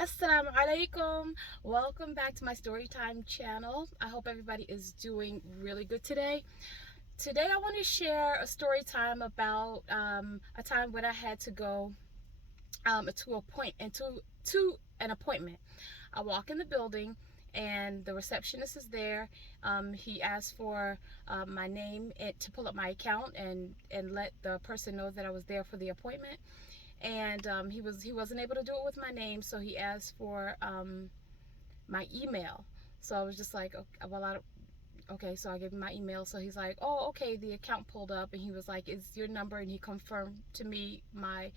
Assalamu alaikum. Welcome back to my Storytime channel. I hope everybody is doing really good today. Today I want to share a story time about a time when I had to go to an appointment. I walk in the building and the receptionist is there. He asked for my name to pull up my account and let the person know that I was there for the appointment. And he wasn't able to do it with my name, so he asked for my email. So I was just like, okay, well, okay, so I gave him my email. So he's like, oh, okay, the account pulled up, and he was like, is your number? And he confirmed to me my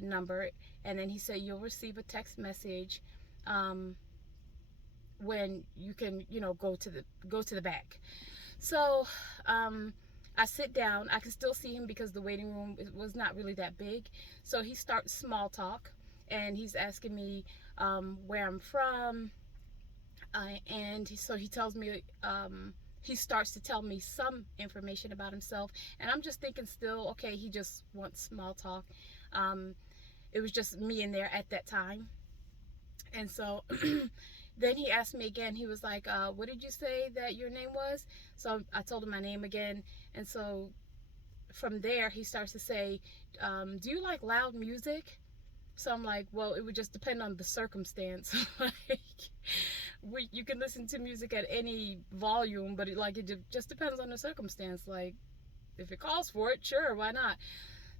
number, and then he said, you'll receive a text message when you can, go to the back. So I sit down. I can still see him because the waiting room was not really that big. So he starts small talk, and he's asking me where I'm from, so he tells me. He starts to tell me some information about himself, and I'm just thinking still, okay, he just wants small talk. Um, it was just me in there at that time, and so then he asked me again. He was like, what did you say that your name was? So I told him my name again. And so from there, he starts to say, do you like loud music? So I'm like, well, it would just depend on the circumstance. Like, you can listen to music at any volume, but it just depends on the circumstance. Like, if it calls for it, sure, why not?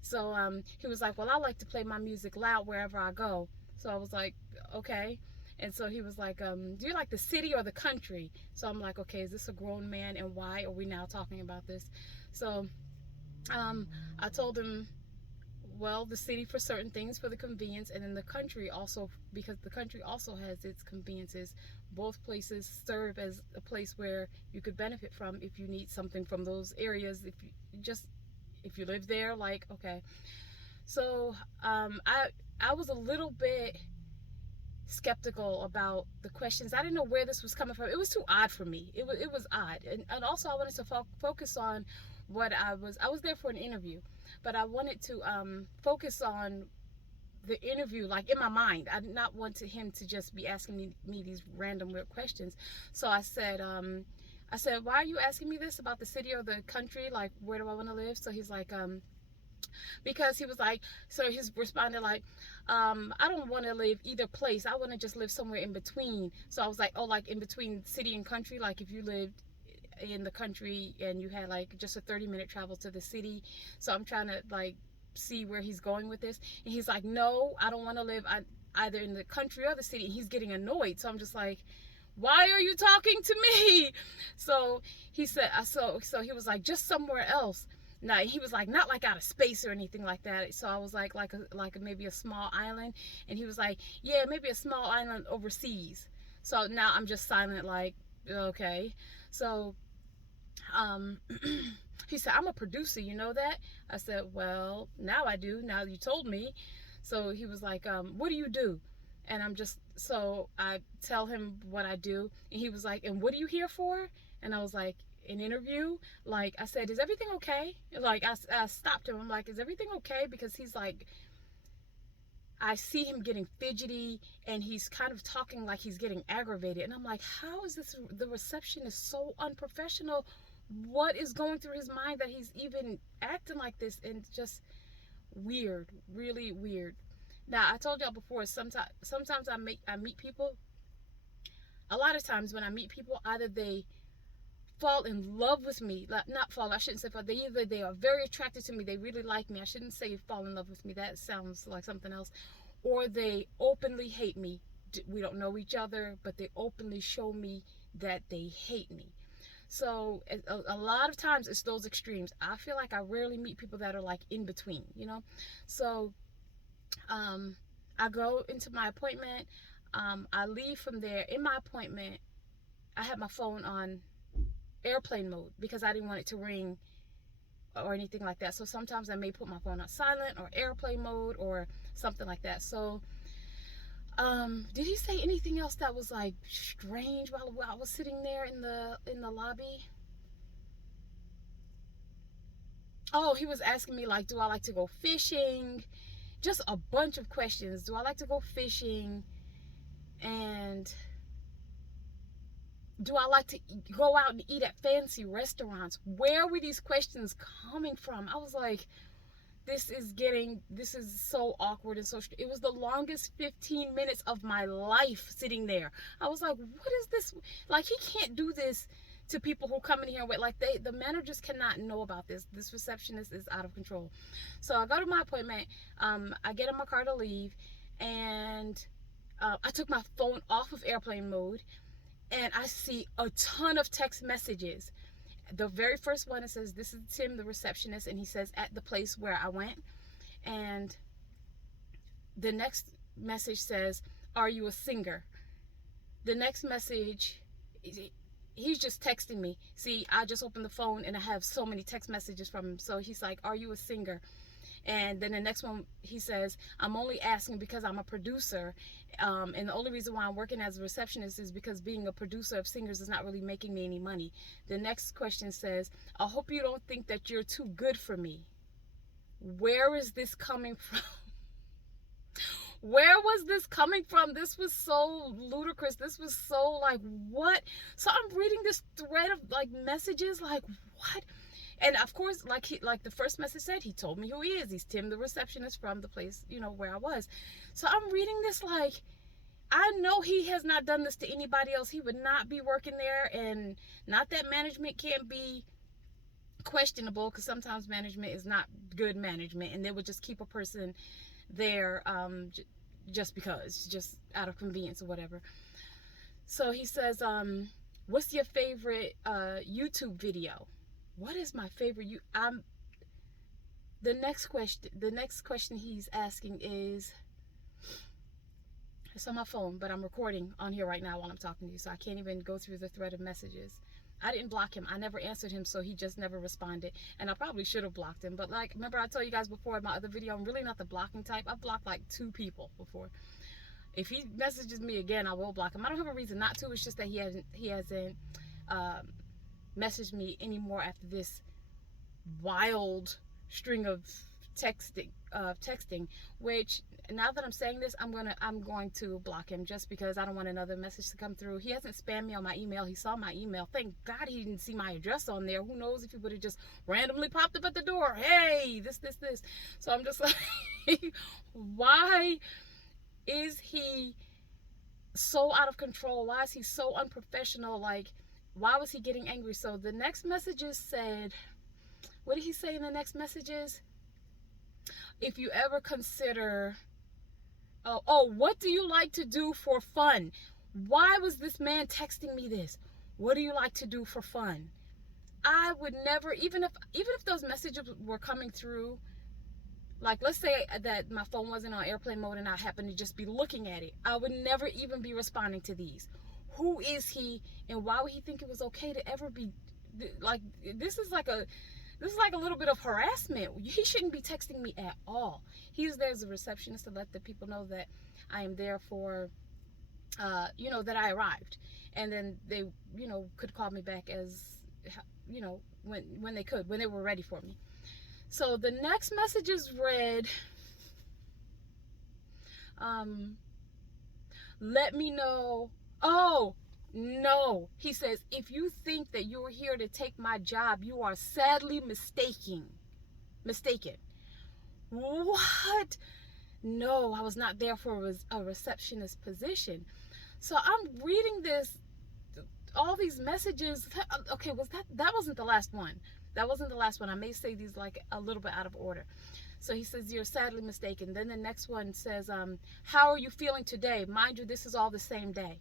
So he was like, well, I like to play my music loud wherever I go. So I was like, okay. And so he was like, do you like the city or the country? So I'm like, okay, is this a grown man, and why are we now talking about this? So I told him, well, the city for certain things, for the convenience, and then the country also, because the country also has its conveniences. Both places serve as a place where you could benefit from if you need something from those areas. If you live there, like, okay. So I was a little bit skeptical about the questions. I didn't know where this was coming from. It was too odd for me. It was odd, and also I wanted to focus on what I was there for an interview, but I wanted to focus on the interview, like, in my mind. I did not want him to just be asking me these random weird questions. So I said, why are you asking me this about the city or the country? Like, where do I want to live? So he's like, because he was like, so he's responded like, I don't want to live either place. I want to just live somewhere in between. So I was like, oh, like in between city and country. Like if you lived in the country and you had like just a 30-minute travel to the city. So I'm trying to like see where he's going with this. And he's like, no, I don't want to live either in the country or the city. And he's getting annoyed. So I'm just like, why are you talking to me? So he said, so he was like, just somewhere else. No, he was like, not like out of space or anything like that. So I was like maybe a small island. And he was like, yeah, maybe a small island overseas. So now I'm just silent, like, okay. So um he said, I'm a producer, you know that? I said, well, now I do, now you told me. So he was like, what do you do? And so I tell him what I do, and he was like, and what are you here for? And I was like, an interview. Like I said, is everything okay? Like I stopped him. I'm like, is everything okay? Because he's like, I see him getting fidgety, and he's kind of talking like he's getting aggravated. And I'm like, how is this? The reception is so unprofessional. What is going through his mind that he's even acting like this? And just weird, really weird. Now I told y'all before, sometimes I meet people. A lot of times when I meet people, either they fall in love with me, not fall, I shouldn't say fall, they are very attracted to me, they really like me. I shouldn't say fall in love with me, that sounds like something else. Or they openly hate me. We don't know each other, but they openly show me that they hate me. So a lot of times it's those extremes. I feel like I rarely meet people that are like in between, you know. So I go into my appointment. I leave from there. In my appointment, I had my phone on airplane mode because I didn't want it to ring or anything like that. So sometimes I may put my phone on silent or airplane mode or something like that. So did he say anything else that was like strange while I was sitting there in the lobby? Oh, he was asking me like, do I like to go fishing? Just a bunch of questions. Do I like to go fishing? And do I like to go out and eat at fancy restaurants? Where were these questions coming from? I was like, this is so awkward and so, it was the longest 15 minutes of my life sitting there. I was like, what is this? Like, he can't do this to people who come in here and wait. Like, the managers cannot know about this. This receptionist is out of control. So I go to my appointment. I get in my car to leave, and I took my phone off of airplane mode, and I see a ton of text messages. The very first one, it says, "This is Tim, the receptionist," and he says, "At the place where I went." And the next message says, "Are you a singer?" The next message, he's just texting me. See, I just opened the phone and I have so many text messages from him. So he's like, "Are you a singer?" And then the next one, he says, "I'm only asking because I'm a producer. And the only reason why I'm working as a receptionist is because being a producer of singers is not really making me any money." The next question says, "I hope you don't think that you're too good for me." Where is this coming from? Where was this coming from? This was so ludicrous. This was so like, what? So I'm reading this thread of like messages, like, what? And of course, like the first message said, he told me who he is. He's Tim, the receptionist from the place, where I was. So I'm reading this like, I know he has not done this to anybody else. He would not be working there. And not that management can't be questionable, because sometimes management is not good management, and they would just keep a person there just because, just out of convenience or whatever. So he says, "What's your favorite YouTube video?" What is my favorite? The next question he's asking is, it's on my phone, but I'm recording on here right now while I'm talking to you, so I can't even go through the thread of messages. I didn't block him. I never answered him, so he just never responded. And I probably should have blocked him. But like, remember I told you guys before in my other video, I'm really not the blocking type. I've blocked like 2 people before. If he messages me again, I will block him. I don't have a reason not to. It's just that he hasn't messaged me anymore after this wild string of texting, which, now that I'm saying this, I'm going to block him, just because I don't want another message to come through. He hasn't spammed me on my email. He saw my email. Thank God he didn't see my address on there. Who knows if he would have just randomly popped up at the door, "Hey, this." So I'm just like, why is he so out of control? Why is he so unprofessional? Like, why was he getting angry? So the next messages said, what did he say in the next messages? If you ever consider, what do you like to do for fun? Why was this man texting me this? What do you like to do for fun? I would never, even if those messages were coming through, like, let's say that my phone wasn't on airplane mode and I happened to just be looking at it, I would never even be responding to these. Who is he, and why would he think it was okay to ever be like, this is like a little bit of harassment. He shouldn't be texting me at all. He's there as a receptionist to let the people know that I am there for, that I arrived. And then they, could call me back as, when they could, when they were ready for me. So the next messages read, "Let me know." Oh, no. He says, "If you think that you're here to take my job, you are sadly mistaken." What? No, I was not there for a receptionist position. So I'm reading this, all these messages. Okay, that wasn't the last one. That wasn't the last one. I may say these like a little bit out of order. So he says, "You're sadly mistaken." Then the next one says, "How are you feeling today?" Mind you, this is all the same day.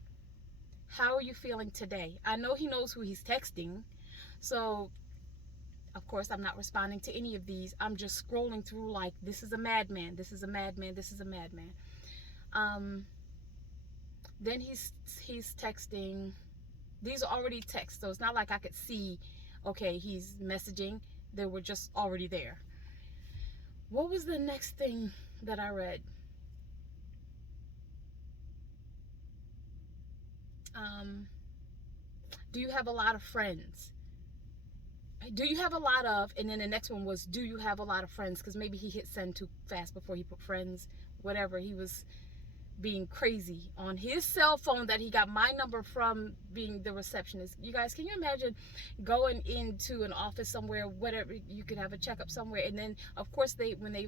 How are you feeling today? I know he knows who he's texting. So, of course, I'm not responding to any of these. I'm just scrolling through like, this is a madman. This is a madman. This is a madman. Then he's texting. These are already texts, so it's not like I could see, okay, he's messaging. They were just already there. What was the next thing that I read? Do you have a lot of friends? Do you have a lot of, and then the next one was, do you have a lot of friends? Because maybe he hit send too fast before he put friends, whatever. He was being crazy on his cell phone that he got my number from being the receptionist. You guys, can you imagine going into an office somewhere, whatever, you could have a checkup somewhere, and then of course when they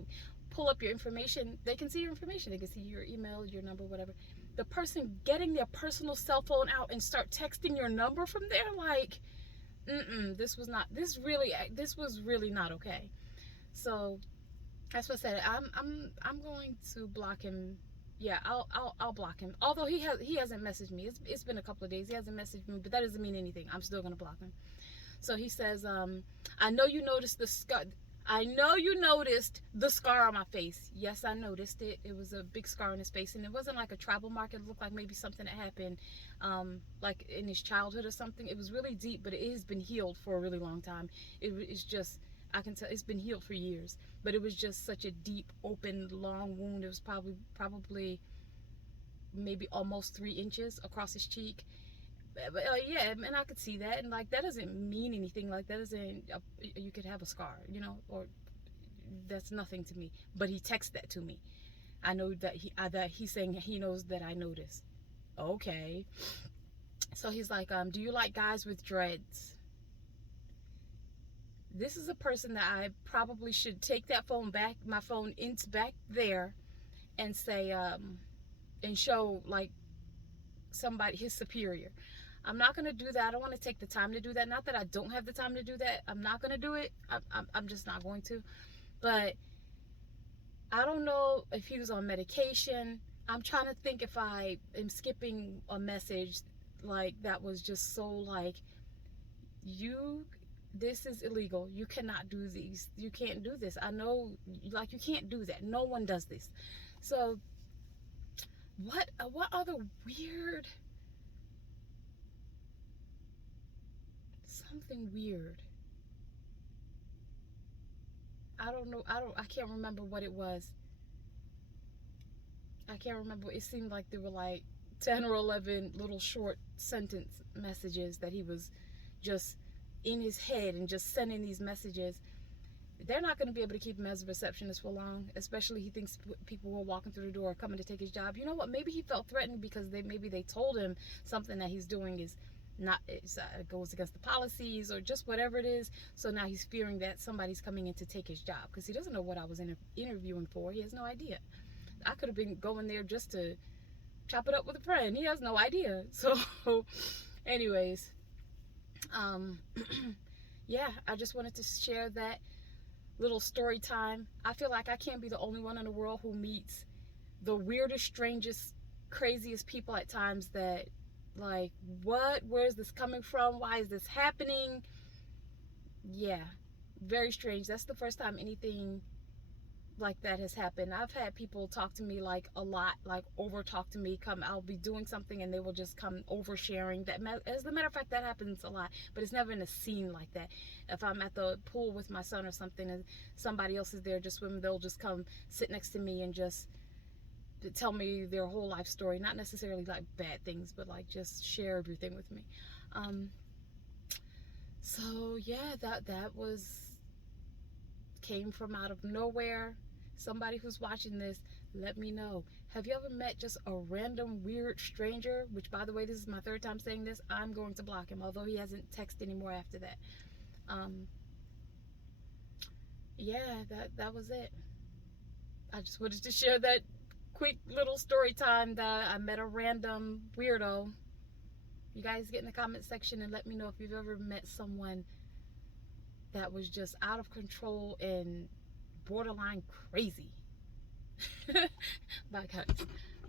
pull up your information, they can see your information, they can see your email, your number, whatever. The person getting their personal cell phone out and start texting your number from there, like, this was really not okay. So that's what I said. I'm going to block him. Yeah, I'll block him. Although he hasn't messaged me. It's been a couple of days. He hasn't messaged me, but that doesn't mean anything. I'm still gonna block him. So he says, I know you noticed the scar. I know you noticed the scar on my face. Yes, I noticed it. It was a big scar on his face, and it wasn't like a travel mark. It looked like maybe something that happened, like in his childhood or something. It was really deep, but it has been healed for a really long time. It's just, I can tell it's been healed for years, but it was just such a deep, open, long wound. It was probably maybe almost 3 inches across his cheek. But yeah, and I could see that, and like that doesn't mean anything. Like that doesn't, you could have a scar, or that's nothing to me. But he texted that to me. I know that he's saying he knows that I noticed. Okay, so he's like, do you like guys with dreads? This is a person that I probably should take that my phone into back there, and say, and show like somebody, his superior. I'm not going to do that. I don't want to take the time to do that. Not that I don't have the time to do that. I'm not going to do it. I'm just not going to. But I don't know if he was on medication. I'm trying to think if I am skipping a message like that was just so like, this is illegal. You cannot do these. You can't do this. I know, like, you can't do that. No one does this. So what other weird, something weird. I don't know. I can't remember what it was. I can't remember. It seemed like there were like 10 or 11 little short sentence messages that he was just in his head and just sending these messages. They're not going to be able to keep him as a receptionist for long, especially he thinks people who are walking through the door are coming to take his job. You know what? Maybe he felt threatened because maybe they told him something that he's doing is not, it goes against the policies or just whatever it is. So now he's fearing that somebody's coming in to take his job, because he doesn't know what I was interviewing for. He has no idea. I could have been going there just to chop it up with a friend. He has no idea. So anyways, yeah, I just wanted to share that little story time. I feel like I can't be the only one in the world who meets the weirdest, strangest, craziest people at times that, like, where is this coming from? Why is this happening? Yeah, very strange. That's the first time anything like that has happened. I've had people talk to me like a lot, like over talk to me. I'll be doing something and they will just come oversharing. That, as a matter of fact, that happens a lot, but it's never in a scene like that. If I'm at the pool with my son or something and somebody else is there just swimming, they'll just come sit next to me and just tell me their whole life story. Not necessarily like bad things, but like just share everything with me. So yeah, that came from out of nowhere. Somebody who's watching this, let me know. Have you ever met just a random weird stranger? Which, by the way, this is my 3rd time saying this. I'm going to block him, although he hasn't texted anymore after that. Yeah, that was it. I just wanted to share that quick little story time that I met a random weirdo. You guys get in the comment section and let me know if you've ever met someone that was just out of control and borderline crazy. Bye, guys.